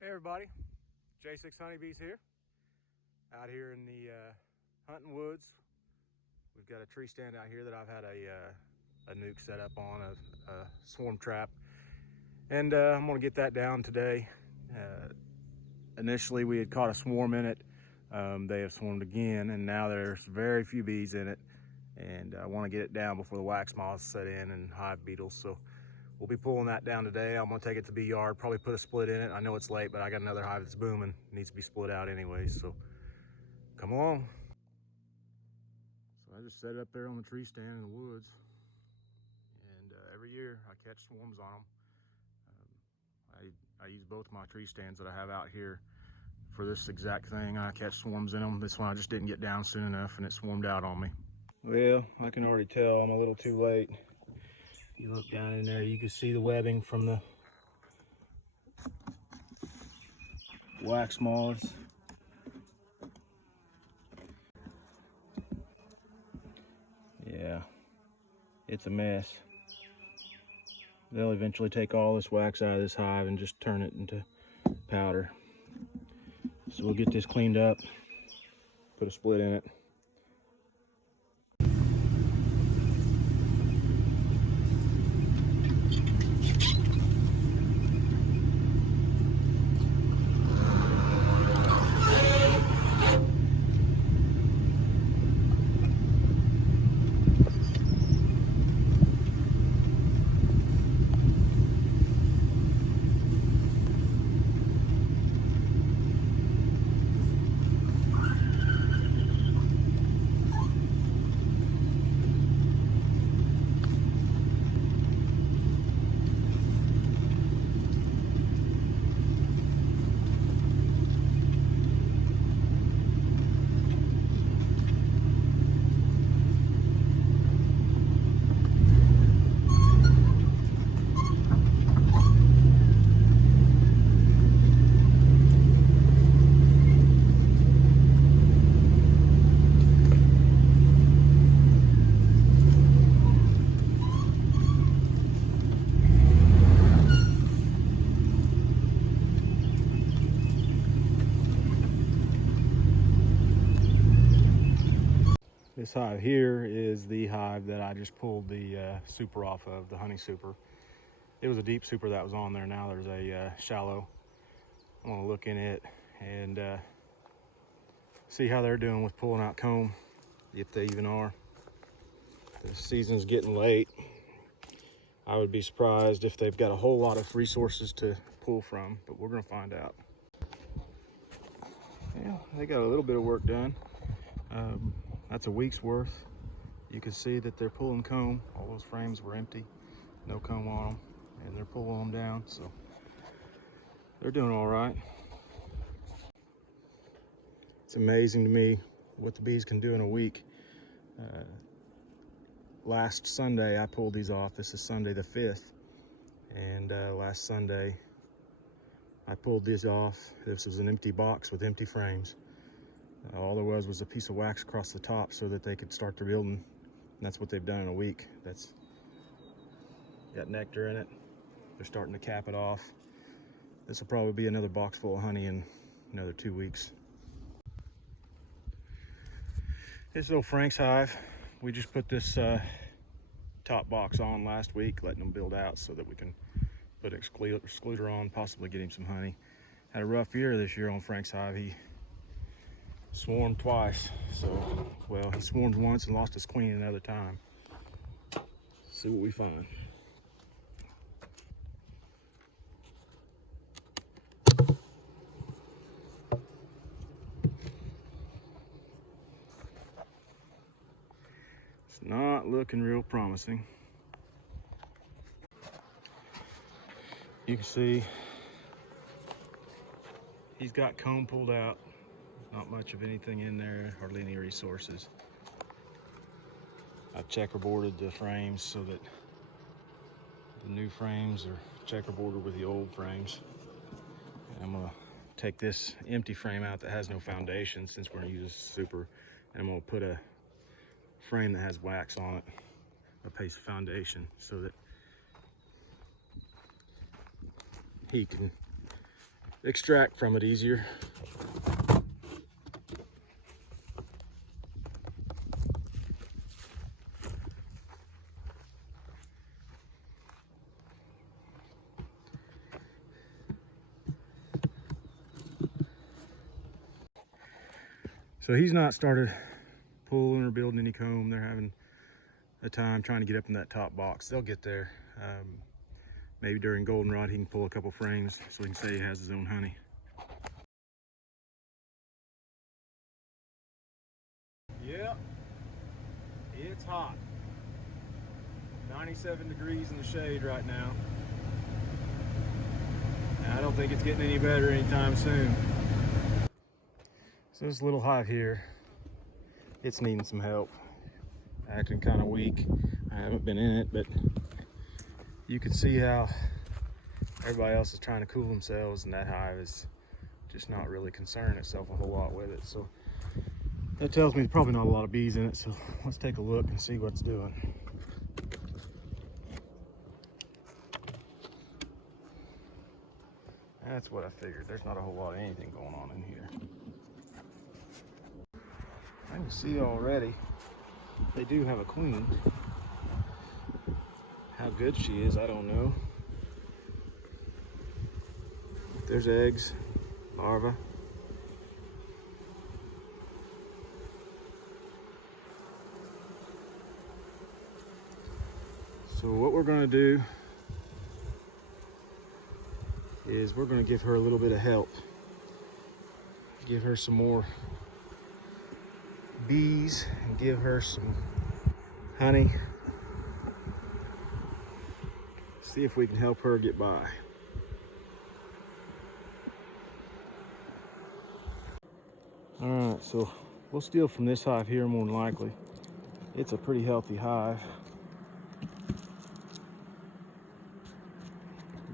Hey everybody, J6 Honeybees here, out here in the hunting woods. We've got a tree stand out here that I've had a nuke set up on, a swarm trap, and I'm gonna get that down today. Initially we had caught a swarm in it. They have swarmed again, and now there's very few bees in it, and I want to get it down before the wax moths set in and hive beetles. So we'll be pulling that down today. I'm gonna take it to the bee yard, probably put a split in it. I know it's late, but I got another hive that's booming. It needs to be split out anyways, so come along. So I just set it up there on the tree stand in the woods, and every year I catch swarms on them. I use both my tree stands that I have out here for this exact thing. I catch swarms in them. This one I just didn't get down soon enough and it swarmed out on me. Well, I can already tell I'm a little too late. You look down in there, you can see the webbing from the wax moths. Yeah, it's a mess. They'll eventually take all this wax out of this hive and just turn it into powder. So we'll get this cleaned up, put a split in it. This hive here is the hive that I just pulled the super off of, the honey super. It was a deep super that was on there. Now there's a shallow. I'm gonna look in it and see how they're doing with pulling out comb, if they even are. The season's getting late. I would be surprised if they've got a whole lot of resources to pull from, but we're gonna find out. Yeah, they got a little bit of work done. That's a week's worth. You can see that they're pulling comb. All those frames were empty, no comb on them, and they're pulling them down, so they're doing all right. It's amazing to me what the bees can do in a week. Last Sunday I pulled these off. This is Sunday the 5th, and last Sunday I pulled these off. This was an empty box with empty frames. All there was a piece of wax across the top so that they could start their building. And that's what they've done in a week. That's got nectar in it. They're starting to cap it off. This will probably be another box full of honey in another 2 weeks. This little Frank's hive, we just put this top box on last week, letting them build out so that we can put an excluder on, possibly get him some honey. Had a rough year this year on Frank's hive. He swarmed twice. So, well, he swarmed once and lost his queen another time. See what we find. It's not looking real promising. You can see he's got comb pulled out. Not much of anything in there, hardly any resources. I checkerboarded the frames so that the new frames are checkerboarded with the old frames. And I'm gonna take this empty frame out that has no foundation, since we're gonna use super, and I'm gonna put a frame that has wax on it, a piece of foundation, so that he can extract from it easier. So he's not started pulling or building any comb. They're having a time trying to get up in that top box. They'll get there. Maybe during goldenrod he can pull a couple frames so he can say he has his own honey. Yeah, it's hot. 97 degrees in the shade right now. And I don't think it's getting any better anytime soon. So this little hive here, it's needing some help. Acting kind of weak. I haven't been in it, but you can see how everybody else is trying to cool themselves, and that hive is just not really concerning itself a whole lot with it. So that tells me there's probably not a lot of bees in it. So let's take a look and see what it's doing. That's what I figured. There's not a whole lot of anything going on in here. I can see already they do have a queen. How good she is, I don't know. There's eggs, larvae. So what we're going to do is we're going to give her a little bit of help. Give her some more bees and give her some honey. See if we can help her get by. All right, so we'll steal from this hive here more than likely. It's a pretty healthy hive.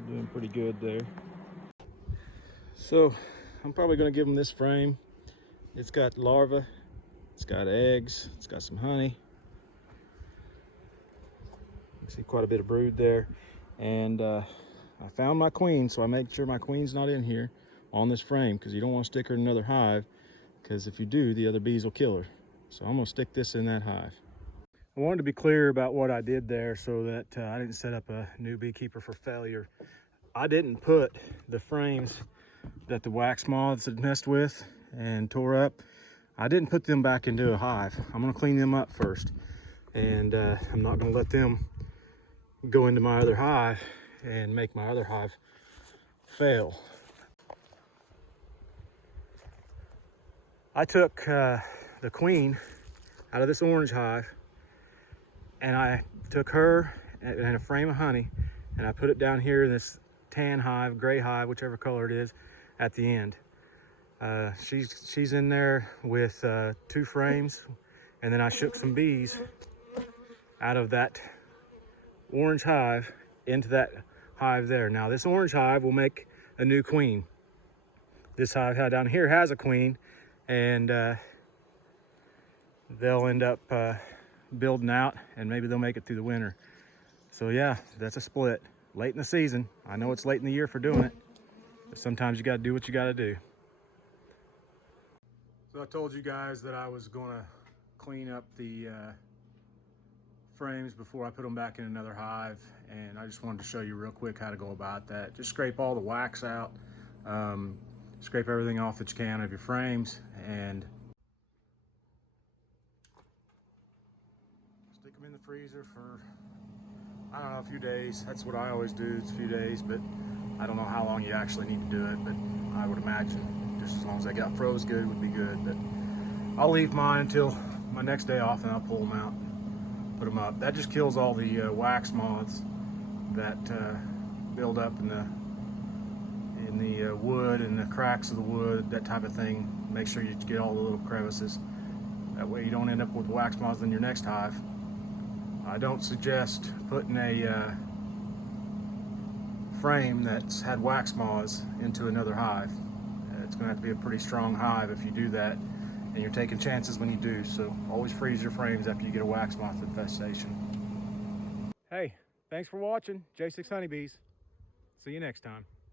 Doing pretty good there. So I'm probably going to give them this frame. It's got larvae, it's got eggs, it's got some honey. You can see quite a bit of brood there. And I found my queen, so I made sure my queen's not in here on this frame, because you don't want to stick her in another hive, because if you do, the other bees will kill her. So I'm going to stick this in that hive. I wanted to be clear about what I did there so that I didn't set up a new beekeeper for failure. I didn't put the frames that the wax moths had messed with and tore up, I didn't put them back into a hive. I'm going to clean them up first, and I'm not going to let them go into my other hive and make my other hive fail. I took the queen out of this orange hive, and I took her and a frame of honey, and I put it down here in this tan hive, gray hive, whichever color it is, at the end. She's in there with 2 frames, and then I shook some bees out of that orange hive into that hive there. Now this orange hive will make a new queen. This hive down here has a queen, and they'll end up building out, and maybe they'll make it through the winter. So yeah, that's a split. Late in the season. I know it's late in the year for doing it, but sometimes you got to do what you got to do. So I told you guys that I was going to clean up the frames before I put them back in another hive, and I just wanted to show you real quick how to go about that. Just scrape all the wax out, scrape everything off that you can of your frames, and stick them in the freezer for, I don't know, a few days. That's what I always do, it's a few days, but I don't know how long you actually need to do it, but I would imagine just as long as they got froze good would be good. But I'll leave mine until my next day off, and I'll pull them out and put them up. That just kills all the wax moths that build up in the wood and the cracks of the wood, that type of thing. Make sure you get all the little crevices. That way you don't end up with wax moths in your next hive. I don't suggest putting a frame that's had wax moths into another hive. It's going to have to be a pretty strong hive if you do that, and you're taking chances when you do. So always freeze your frames after you get a wax moth infestation. Hey, thanks for watching J6 Honeybees. See you next time.